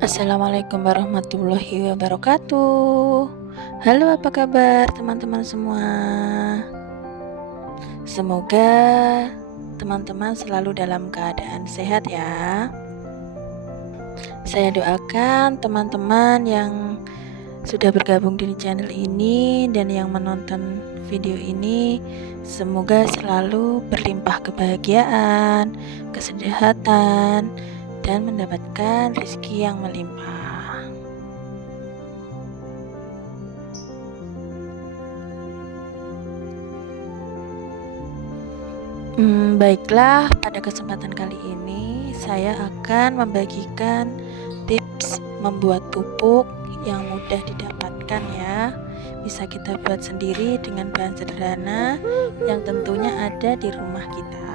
Assalamualaikum warahmatullahi wabarakatuh. Halo, apa kabar teman-teman semua? Semoga teman-teman selalu dalam keadaan sehat ya. Saya doakan teman-teman yang sudah bergabung di channel ini dan yang menonton video ini semoga selalu berlimpah kebahagiaan, kesehatan, dan mendapatkan rezeki yang melimpah. Baiklah, pada kesempatan kali ini saya akan membagikan tips membuat pupuk yang mudah didapatkan ya. Bisa kita buat sendiri dengan bahan sederhana yang tentunya ada di rumah kita.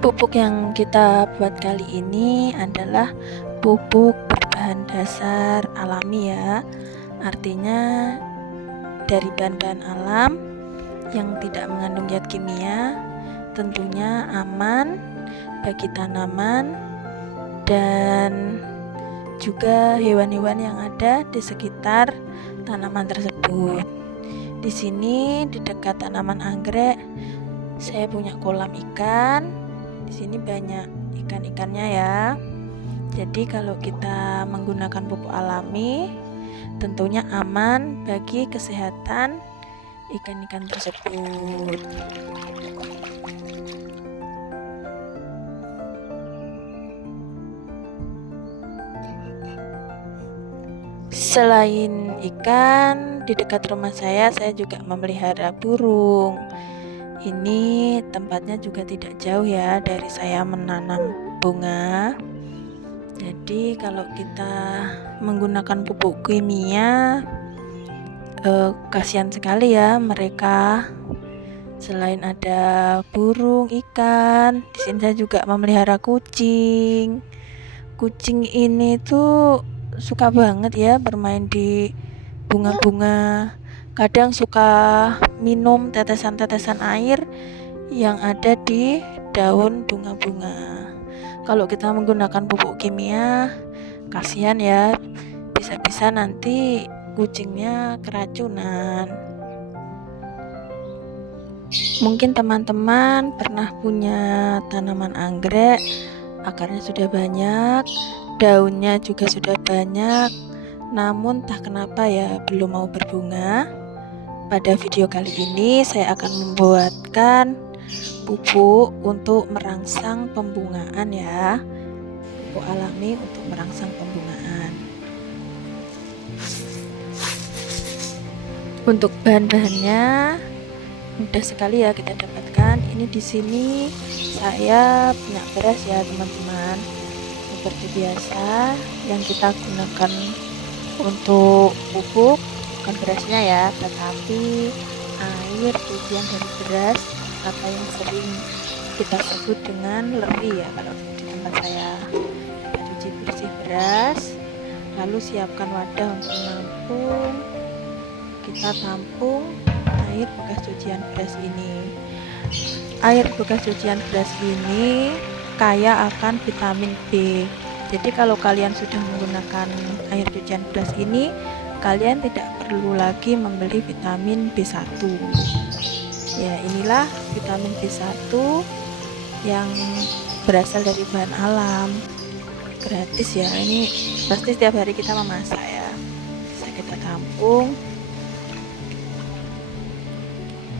Pupuk yang kita buat kali ini adalah pupuk berbahan dasar alami ya. Artinya dari bahan-bahan alam yang tidak mengandung zat kimia, tentunya aman bagi tanaman dan juga hewan-hewan yang ada di sekitar tanaman tersebut. Di sini di dekat tanaman anggrek saya punya kolam ikan. Di sini banyak ikan-ikannya ya. Jadi kalau kita menggunakan pupuk alami tentunya aman bagi kesehatan ikan-ikan tersebut. Selain ikan, di dekat rumah saya juga memelihara burung. Ini tempatnya juga tidak jauh ya dari saya menanam bunga. Jadi kalau kita menggunakan pupuk kimia, kasihan sekali ya mereka. Selain ada burung, ikan, di sini saya juga memelihara kucing. Kucing ini tuh suka banget ya bermain di bunga-bunga. Kadang suka minum tetesan-tetesan air yang ada di daun bunga-bunga. Kalau kita menggunakan pupuk kimia, kasihan ya, bisa-bisa nanti kucingnya keracunan. Mungkin teman-teman pernah punya tanaman anggrek, akarnya sudah banyak, daunnya juga sudah banyak, namun entah kenapa ya belum mau berbunga. Pada video kali ini saya akan membuatkan pupuk untuk merangsang pembungaan ya. Pupuk alami untuk merangsang pembungaan. Untuk bahan-bahannya mudah sekali ya kita dapatkan. Ini di sini saya punya beras ya teman-teman. Seperti biasa yang kita gunakan untuk pupuk bukan berasnya ya, tetapi air cucian dari beras atau yang sering kita sebut dengan leri ya kalau di tempat saya. Kita cuci bersih beras, lalu siapkan wadah untuk menampung. Kita tampung air bekas cucian beras ini. Air bekas cucian beras ini kaya akan vitamin B. Jadi kalau kalian sudah menggunakan air cucian beras ini, kalian tidak perlu lagi membeli vitamin B1. Ya, inilah vitamin B1 yang berasal dari bahan alam. Gratis ya, ini pasti setiap hari kita memasak ya. Bisa kita tampung,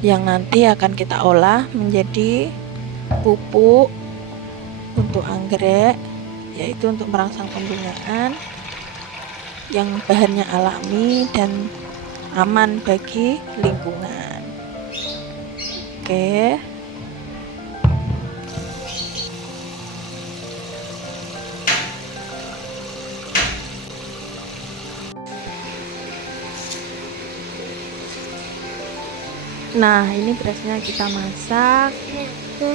yang nanti akan kita olah menjadi pupuk untuk anggrek, yaitu untuk merangsang pembungaan yang bahannya alami dan aman bagi lingkungan. Oke. Nah, ini berasnya kita masak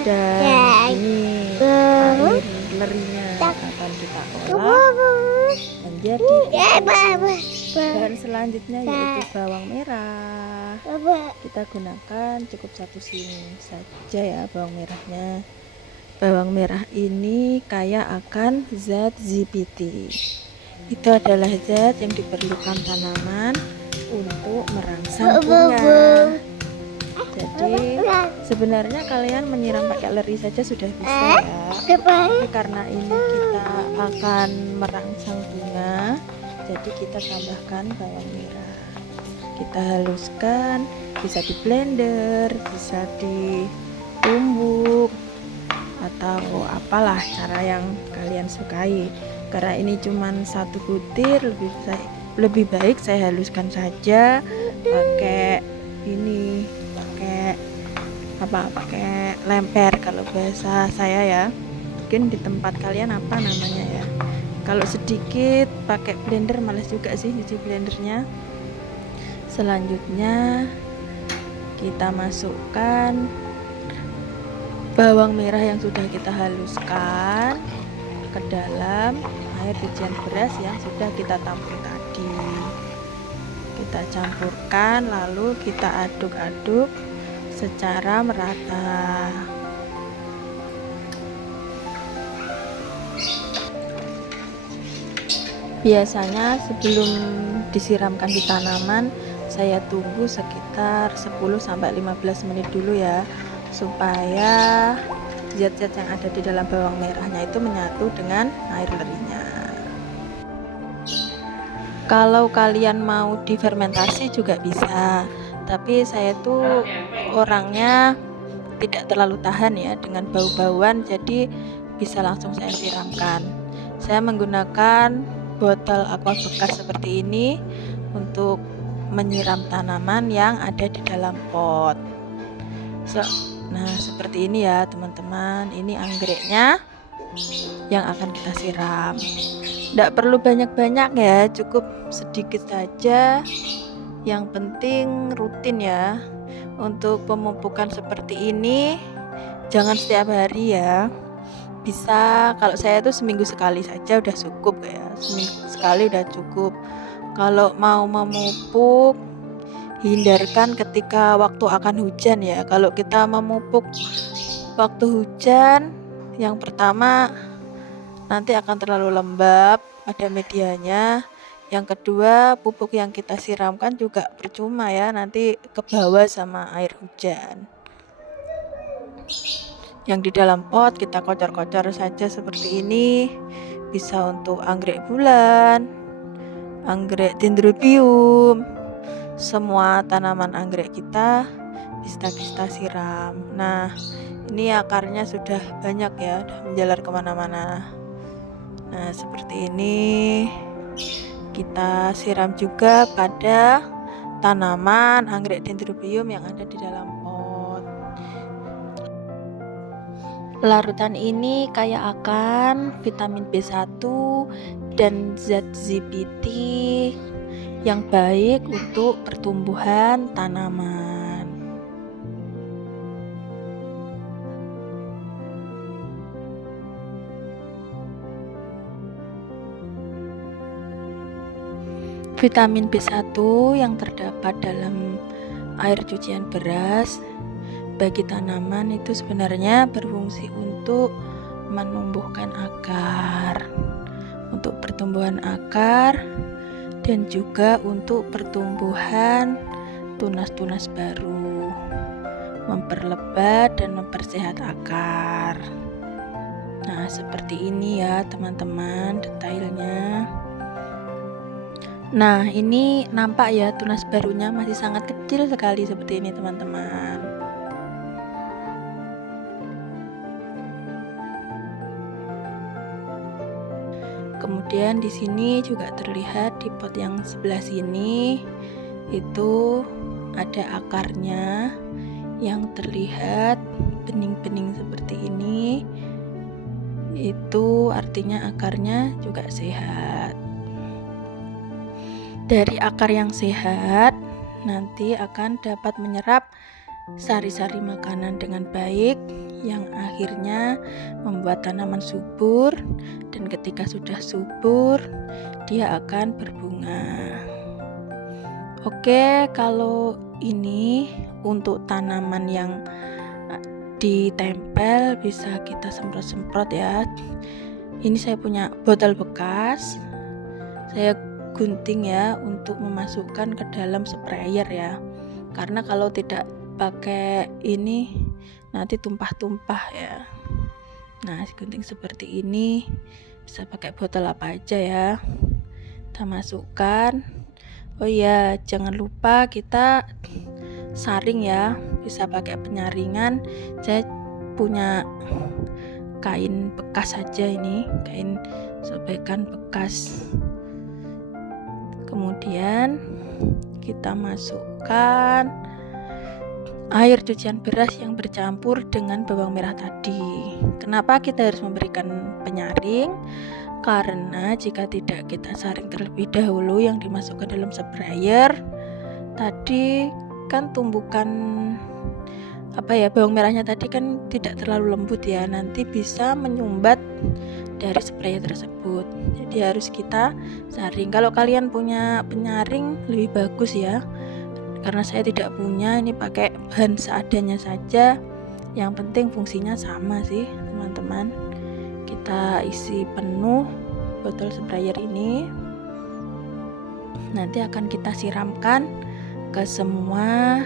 dan ini air lerinya akan kita olah menjadi bahan selanjutnya yaitu bawang merah. Kita gunakan cukup 1 sini saja ya bawang merahnya. Bawang merah ini kaya akan zat ZPT. Itu adalah zat yang diperlukan tanaman untuk merangsang bunga. Jadi sebenarnya kalian menyiram pakai leri saja sudah bisa ya. Tapi karena ini kita akan merangsang bunga, jadi kita tambahkan bawang merah. Kita haluskan, bisa di blender, bisa ditumbuk, atau apalah cara yang kalian sukai. Karena ini cuma satu butir, lebih baik saya haluskan saja pakai ini, pakai lemper kalau bahasa saya ya. Mungkin di tempat kalian apa namanya ya. Kalau sedikit pakai blender malas juga sih nyuci blendernya. Selanjutnya kita masukkan bawang merah yang sudah kita haluskan ke dalam air cucian beras yang sudah kita tampung tadi. Kita campurkan, lalu kita aduk-aduk secara merata. Biasanya sebelum disiramkan di tanaman, saya tunggu sekitar 10-15 menit dulu ya, supaya zat-zat yang ada di dalam bawang merahnya itu menyatu dengan air lerinya. Kalau kalian mau difermentasi juga bisa, tapi saya tuh orangnya tidak terlalu tahan ya dengan bau-bauan, jadi bisa langsung saya siramkan. Saya menggunakan botol aqua bekas seperti ini untuk menyiram tanaman yang ada di dalam pot. Nah seperti ini ya teman-teman, ini anggreknya yang akan kita siram. Tidak perlu banyak-banyak ya, cukup sedikit saja, yang penting rutin ya. Untuk pemupukan seperti ini jangan setiap hari ya, bisa kalau saya tuh seminggu sekali saja udah cukup ya, seminggu sekali udah cukup. Kalau mau memupuk, hindarkan ketika waktu akan hujan ya. Kalau kita memupuk waktu hujan, yang pertama nanti akan terlalu lembab pada medianya. Yang kedua, pupuk yang kita siramkan juga percuma ya, nanti ke bawah sama air hujan. Yang di dalam pot kita kocor-kocor saja seperti ini. Bisa untuk anggrek bulan, anggrek dendrobium, semua tanaman anggrek kita bisa kita siram. Nah ini akarnya sudah banyak ya, sudah menjalar kemana-mana. Nah seperti ini kita siram juga pada tanaman anggrek dendrobium yang ada di dalam pot. Larutan ini kaya akan vitamin B1 dan zat ZPT yang baik untuk pertumbuhan tanaman. Vitamin B1 yang terdapat dalam air cucian beras bagi tanaman itu sebenarnya berfungsi untuk menumbuhkan akar, untuk pertumbuhan akar, dan juga untuk pertumbuhan tunas-tunas baru, memperlebat dan mempersehat akar. Nah seperti ini ya teman-teman detailnya. Nah ini nampak ya, tunas barunya masih sangat kecil sekali seperti ini teman-teman. Kemudian di sini juga terlihat di pot yang sebelah sini itu ada akarnya yang terlihat bening-bening seperti ini. Itu artinya akarnya juga sehat. Dari akar yang sehat nanti akan dapat menyerap sari-sari makanan dengan baik, yang akhirnya membuat tanaman subur, dan ketika sudah subur dia akan berbunga. Oke, kalau ini untuk tanaman yang ditempel, bisa kita semprot-semprot ya. Ini saya punya botol bekas, saya gunting ya untuk memasukkan ke dalam sprayer ya, karena kalau tidak pakai ini nanti tumpah-tumpah ya. Nah, gunting seperti ini, bisa pakai botol apa aja ya, kita masukkan. Oh iya, jangan lupa kita saring ya, bisa pakai penyaringan. Saya punya kain bekas saja, ini kain sobekan bekas. Kemudian kita masukkan air cucian beras yang bercampur dengan bawang merah tadi. Kenapa kita harus memberikan penyaring? Karena jika tidak kita saring terlebih dahulu yang dimasukkan dalam sprayer tadi, kan tumbukan bawang merahnya tadi kan tidak terlalu lembut ya, nanti bisa menyumbat dari sprayer tersebut. Jadi harus kita saring. Kalau kalian punya penyaring lebih bagus ya, karena saya tidak punya, ini pakai bahan seadanya saja. Yang penting fungsinya sama sih teman-teman. Kita isi penuh botol sprayer ini, nanti akan kita siramkan ke semua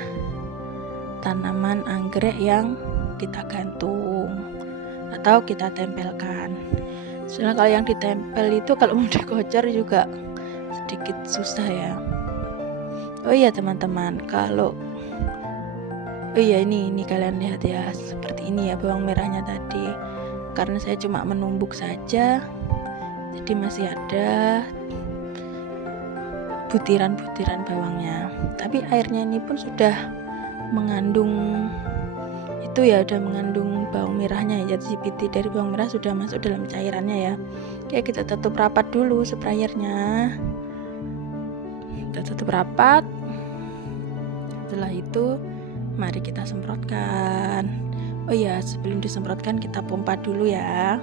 tanaman anggrek yang kita gantung atau kita tempelkan. Soalnya kalau yang ditempel itu kalau mau dikocor juga sedikit susah ya. Oh iya teman-teman, ini kalian lihat ya, seperti ini ya bawang merahnya tadi. Karena saya cuma menumbuk saja, jadi masih ada butiran-butiran bawangnya. Tapi airnya ini pun sudah mengandung udah mengandung bawang merahnya ya. Jadi piti dari bawang merah sudah masuk dalam cairannya ya. Oke, kita tutup rapat dulu sprayernya. Kita tutup rapat. Setelah itu mari kita semprotkan. Oh ya, sebelum disemprotkan kita pompa dulu ya.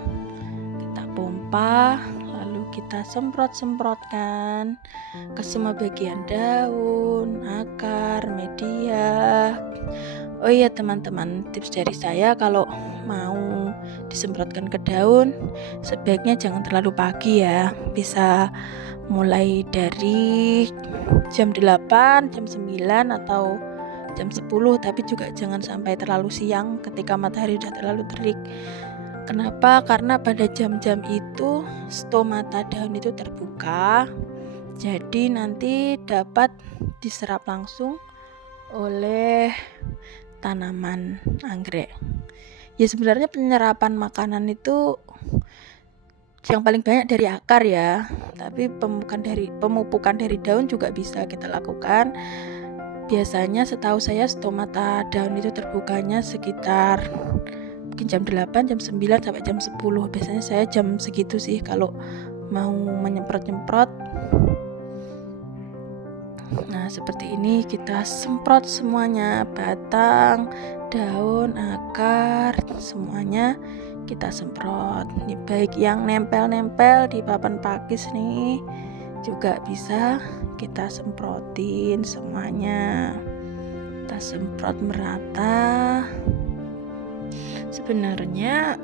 Kita pompa, lalu kita semprot-semprotkan ke semua bagian daun, akar, media. Oh iya teman-teman, tips dari saya, kalau mau disemprotkan ke daun sebaiknya jangan terlalu pagi ya. Bisa mulai dari jam 8, jam 9 atau jam 10, tapi juga jangan sampai terlalu siang ketika matahari sudah terlalu terik. Kenapa? Karena pada jam-jam itu stomata daun itu terbuka, jadi nanti dapat diserap langsung oleh tanaman anggrek. Ya sebenarnya penyerapan makanan itu yang paling banyak dari akar ya, tapi pemupukan dari daun juga bisa kita lakukan. Biasanya setahu saya stomata daun itu terbukanya sekitar mungkin jam 8, jam 9 sampai jam 10. Biasanya saya jam segitu sih kalau mau menyemprot-nyemprot. Nah, seperti ini kita semprot semuanya, batang, daun, akar, semuanya kita semprot. Ini baik yang nempel-nempel di papan pakis nih juga bisa kita semprotin semuanya. Kita semprot merata. Sebenarnya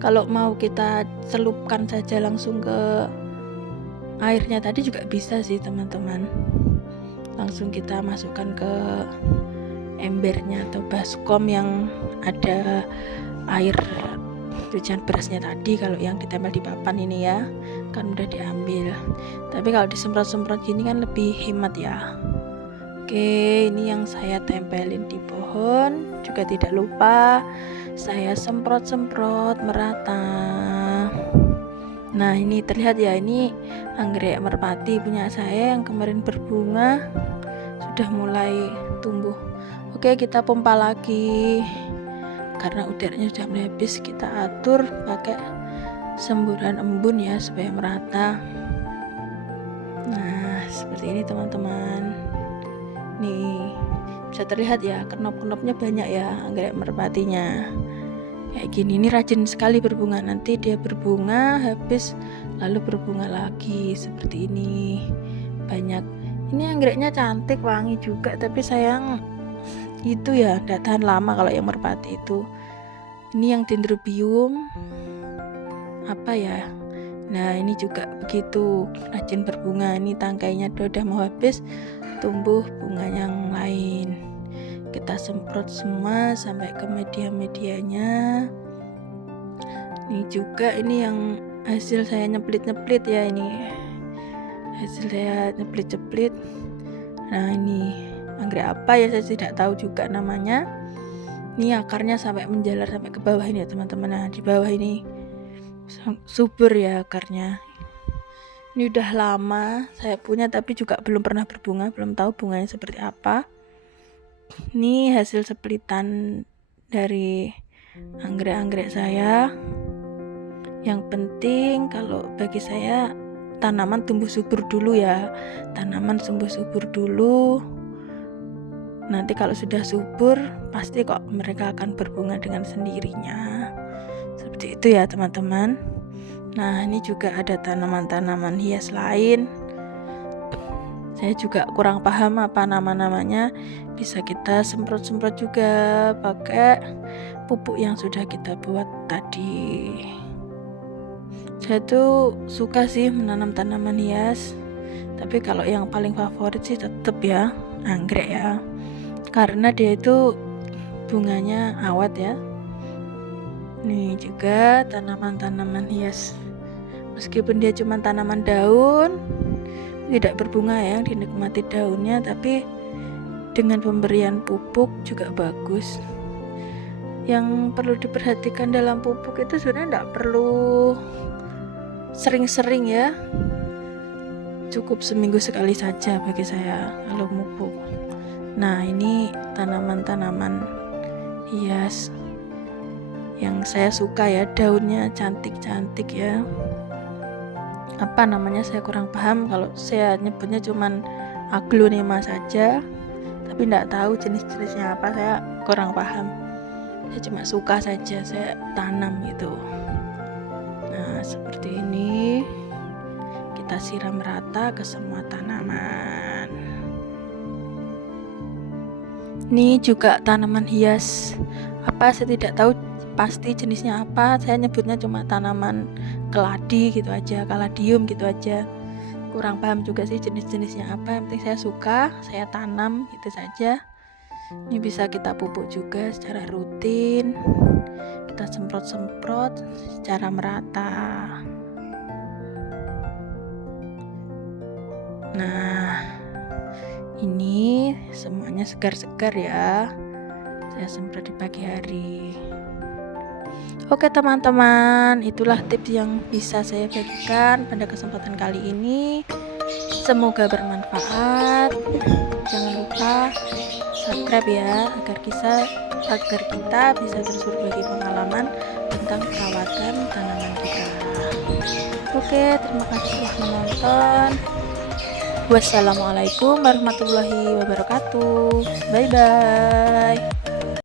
kalau mau kita celupkan saja langsung ke airnya tadi juga bisa sih teman-teman. Langsung kita masukkan ke embernya atau baskom yang ada air cucian berasnya tadi. Kalau yang ditempel di papan ini ya kan udah diambil, tapi kalau disemprot-semprot gini kan lebih hemat ya. Oke, ini yang saya tempelin di pohon, juga tidak lupa saya semprot-semprot merata. Nah, ini terlihat ya, ini anggrek merpati punya saya yang kemarin berbunga sudah mulai tumbuh. Oke, kita pompa lagi. Karena udaranya sudah mulai habis, kita atur pakai semburan embun ya supaya merata. Nah, seperti ini teman-teman. Nih, bisa terlihat ya, kenop-kenopnya banyak ya anggrek merpatinya. Kayak gini, ini rajin sekali berbunga. Nanti dia berbunga habis lalu berbunga lagi seperti ini. Banyak. Ini anggreknya cantik, wangi juga, tapi sayang itu ya, tidak tahan lama kalau yang merpati itu. Ini yang dendrobium apa ya, nah ini juga begitu, rajin berbunga. Ini tangkainya udah mau habis, tumbuh bunga yang lain. Kita semprot semua sampai ke media-medianya. Ini juga, ini yang hasil saya nyeplit-nyeplit ya, ini hasil saya nyeplit-nyeplit. Nah ini anggrek apa ya, saya tidak tahu juga namanya. Ini akarnya sampai menjalar sampai ke bawah ini ya teman-teman. Nah di bawah ini subur ya akarnya. Ini udah lama saya punya tapi juga belum pernah berbunga, belum tahu bunganya seperti apa. Ini hasil seplitan dari anggrek-anggrek saya. Yang penting kalau bagi saya, tanaman tumbuh subur dulu ya, tanaman tumbuh subur dulu. Nanti kalau sudah subur pasti kok mereka akan berbunga dengan sendirinya. Seperti itu ya teman-teman. Nah ini juga ada tanaman-tanaman hias lain, saya juga kurang paham apa nama-namanya. Bisa kita semprot-semprot juga pakai pupuk yang sudah kita buat tadi. Saya tuh suka sih menanam tanaman hias, tapi kalau yang paling favorit sih tetap ya anggrek ya, karena dia itu bunganya awet ya. Nih juga tanaman-tanaman hias, meskipun dia cuma tanaman daun, tidak berbunga ya, dinikmati daunnya, tapi dengan pemberian pupuk juga bagus. Yang perlu diperhatikan dalam pupuk itu sebenarnya tidak perlu sering-sering ya, cukup seminggu sekali saja bagi saya kalau pupuk. Nah ini tanaman-tanaman hias yang saya suka ya, daunnya cantik-cantik ya. Apa namanya saya kurang paham, kalau saya nyebutnya cuman aglonema saja, tapi tidak tahu jenis-jenisnya apa, saya kurang paham. Saya cuma suka saja, saya tanam gitu. Nah seperti ini, kita siram rata ke semua tanaman. Ini juga tanaman hias apa, saya tidak tahu pasti jenisnya apa, saya nyebutnya cuma tanaman keladi gitu aja, kaladium gitu aja, kurang paham juga sih jenis-jenisnya apa. Yang penting saya suka, saya tanam gitu saja. Ini bisa kita pupuk juga secara rutin, kita semprot-semprot secara merata. Nah ini semuanya segar-segar ya, saya semprot di pagi hari. Oke teman-teman, itulah tips yang bisa saya bagikan pada kesempatan kali ini. Semoga bermanfaat. Jangan lupa subscribe ya, agar kita bisa terus berbagi pengalaman tentang perawatan tanaman kita. Oke, terima kasih telah menonton. Wassalamualaikum warahmatullahi wabarakatuh. Bye bye.